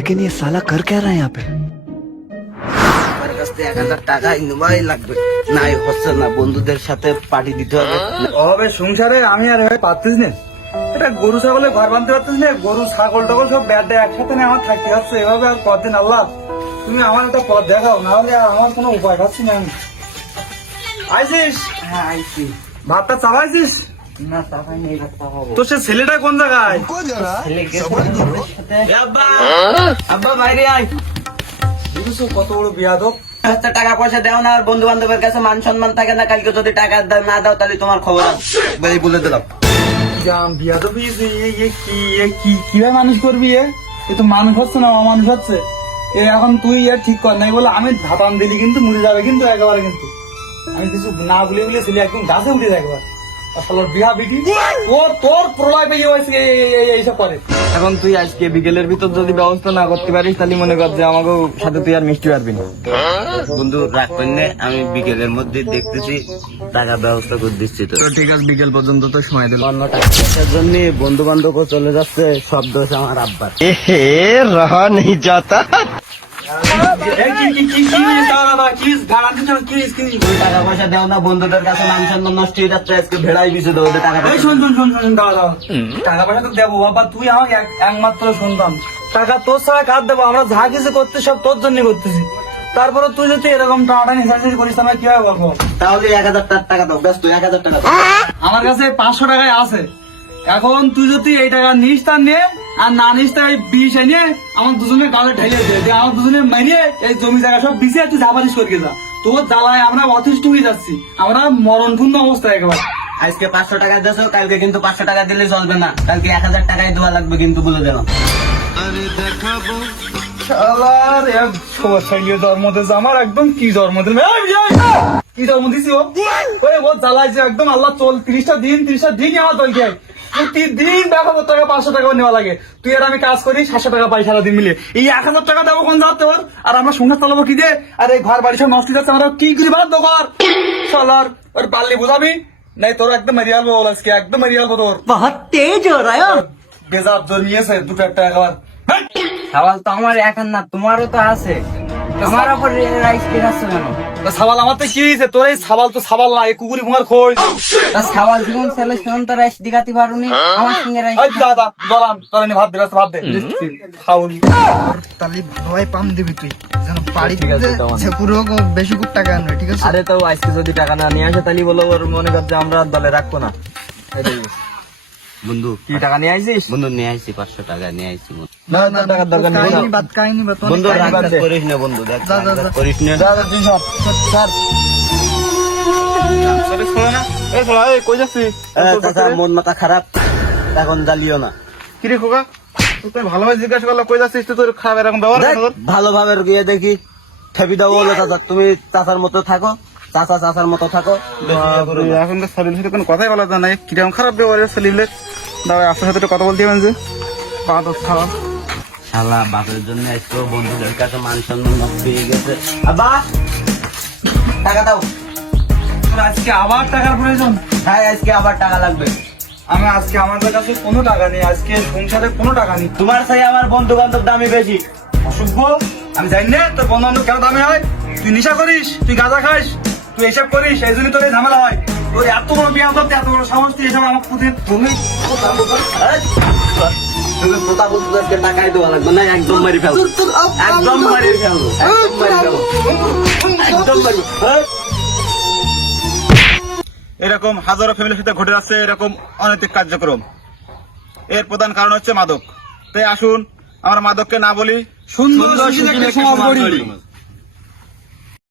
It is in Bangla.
लेकिन ये साला कर क्या रहा है यहाँ पे? আমার কাছ থেকে 1000 টাকা ইনভাই লাগবে, নাই হচ্ছে না, বন্ধুদের সাথে পার্টি দিতে হবে। অভাবে সংসারে আমি আর পারতিস না, এটা গরু ছাগলে ঘর বাঁধতে পারতিস না, গরু ছাগল টাগল সব ব্যাডে একসাথে নিয়ে আমার থাকতে হচ্ছে, এভাবে আর কদিন আল্লাহ তুমি আমার একটা পথ দেখাও, না হলে আমার কোনো উপায় পাচ্ছি না আমি। আইসিস? হ্যাঁ আইছি। ভাতটা চালাইছিস? না টাকা নেই, টাকা হবে। তোর সে ছেলেটা কোন জায়গায়? ছেলে গেছে বন্ধুদের সাথে। এ আব্বা, আব্বা বাইরে আয়। বুঝছো কত বড় বিয়াদব। আচ্ছা টাকা পয়সা দাও না, আর বন্ধু বান্ধবের কাছে মান সম্মান থাকে না, কালকে যদি টাকা না দাও তাহলে তোমার খবর আছে, বলে দিলাম। জাম বিয়াদব হয়েছে, কিভাবে মানুষ করবি? এ তো মানুষ হচ্ছে না, অমানুষ হচ্ছে। এখন তুই ঠিক কর নাই বলে আমি ধাতান দিলি কিন্তু মরে যাবে কিন্তু একেবারে, কিন্তু আমি কিছু না বলে বলে ছেলে একদম গাছে উঠে যায় একবার। আসলে বিহা বিধি ও তোর প্রলয় পেয়ে হয়েছে এইসব করে। এখন তুই আজকে বিকেলের ভিতর যদি ব্যবস্থা না করতে পারিস তাহলে মনে কর যে আমাকে সাথে তুই আর মিষ্টি পারবি না। বন্ধু রাগ করেন, আমি বিকেলের মধ্যে দেখতেছি টাকা ব্যবস্থা করে দিচ্ছি। তো তো ঠিক আছে, বিকেল পর্যন্ত তো সময় দিল। অন্য টাকার জন্য বন্ধু বান্ধব চলে যাচ্ছে, সব দোষ আমার আব্বার। রহা নেই যাতা। টাকা পয়সা দেও না, বন্ধুদের কাছে মান সম্মান নষ্ট হয়ে যাচ্ছে, আজকে ভেড়াই বিছে দেবো টাকা। শোন টাকা পয়সা তো দেবো বাবা, তুই আমার একমাত্র সন্তান, টাকা তোর ছাড়া কার দেবো? আমরা যা কিছু করতে সব তোর জন্য করতেছি, তারপরে তুই যদি এরকম টাকা নিঃশ্বাস করিস আমরা কিভাবে করবো? তাহলে 1000 টাকা দাও, ব্যস্ত 1000 টাকা দাও। আমার কাছে 500 টাকায় আছে, এখন তুই যদি এই টাকা নিস তা নে, আর না নিস তা এই 20 এনে আমার দুজনে গালে ঢেলে দিয়ে আমার দুজনে মারিয়ে এই জমি জায়গা সব বিছিয়ে তুই ঝাপারিস করে যা। তোর জ্বালায় আমরা অতিষ্ঠ হয়ে যাচ্ছি, আমরা মরণপূর্ণ অবস্থায় একেবারে। আজকে 500 টাকা দিয়েছো, কালকে কিন্তু 500 টাকা দিলে চলবে না, কালকে 1000 টাকাই দেওয়া লাগবে কিন্তু, বলে দিলাম। শালার এক ছেলে জন্ম দিয়েছে আমার, একদম কি জন্ম দিল, কি জন্ম দিছি ও জ্বালাইছে একদম। আল্লাহ চল 30টা দিন আমার দলকে প্রতিদিন 1000 টাকা 500 টাকা নেওয়া লাগে। তুই আর আমি কাজ করি 700 টাকা পাই সারাদিন মিলে, এই 1000 টাকা দেবো কোন যাতে ওর, আর আমরা সংসার চালাবো কি দিয়ে? আর এই ঘর বাড়ি সব নষ্ট যাচ্ছে, আমরা কি করি বাদ দোকার। শালার ওর পারলি বুঝাবি নাই, তোর একদম মেরিয়ে আলবো আজকে, একদম মেরিয়ে আলবো তোর। बहुत तेज हो रहा है। বেজাব জোর নিয়েছে দুটো একটা একবার। সওয়াল তো আমার এখন না, তোমারও তো আছে, আমার উপর রাইস দেখাচ্ছ কেন? সাবাল আমার তো কি হয়েছে? তোর এই সাবাল তো সাবাল না, এই কুকুরি ভুঙার খোঁজ। তা সওয়াল জীবন ছেলে সেমন তো রাইস দেখাতে পারুনি, আমার সঙ্গে রাইস। দাদা দলাম তোর ভাত দিবে, ভাত দে খাউনি। তাহলে ভালোই পাম দিবি তুই, যেন বাড়ি ঠিক আছে, তো আমার। পুরো বেশি কোটি টাকা আনবে, ঠিক আছে? আরে তো আজকে যদি টাকা না নিয়ে আসে তাহলে বলো ওর মনে কর যে আমরা আর দলে রাখবো না। এটাই বল। বন্ধু কি টাকা নিয়ে আসিস? বন্ধু নিয়ে আইছি, 500 টাকা নিয়ে আইছি বন্ধু। না না, টাকার দরকার নেই। কাহিনী বাদ বন্ধু অনেক রাগ কাহিনী বাদ। করিস না বন্ধু, দেখ যা, যা, রাগ যা। করিস না। তুই সব স্যার কই যাচ্ছি? চাচা মন মাথা খারাপ, এখন জ্বালিও না। কিরে খোকা, তুই ভালোভাবে জিজ্ঞাসা করলে কই যাচ্ছিস? তুই তোর খারাপ এরকম ব্যবহার দেখ, কেন তোর? ভালোভাবে গিয়ে দেখি ঠেপি দাও বলে চাচা, তুমি চাচার মতো থাকো, চাচার মতো থাকো, বেশি ইয়ে করো না। এখন তো শরীর সাথে কোনো কথাই বলা যায় না, কিরকম খারাপ ব্যবহার শরীরে। দাঁড়া আপনার সাথে একটু কথা বলতে হবে যে পা তো খাওয়া। শালা বাপের জন্য একটু বন্ধুদের কাছে মান সম্মান নষ্ট হয়ে গেছে। আব্বা টাকা দাও। তোর আজকে আবার টাকার প্রয়োজন? হ্যাঁ আজকে আবার টাকা লাগবে। আমি আজকে আমাদের কাছে কোনো টাকা নেই, আজকে সংসারে কোনো টাকা নেই। তোমার চাই আমার বন্ধু বান্ধব দামি বেশি। অসভ্য, আমি জানি না তোর বন্ধু বান্ধব কেন দামে হয়। তুই নেশা করিস, তুই গাঁজা খাস, তুই এইসব করিস, এই জন্য তোর এই ঝামেলা হয়। তোর এত বড় বিয়ে করতে এত বড় সাহস, তুই এসব আমার প্রতি তুমি তুমি কথা বলতে আজকে টাকাই দেওয়া লাগবে না, একদম মারি ফেলবো, একদম মারি ফেলবো, একদম মারি ফেলবো, একদম মারি। এরকম হাজারো ফ্যামিলির সাথে ঘটে যাচ্ছে এরকম অনৈতিক কার্যক্রম। এর প্রধান কারণ হচ্ছে মাদক। তাই আসুন আমরা মাদককে না বলি, সুন্দর সুখী একটা সমাজ গড়ি।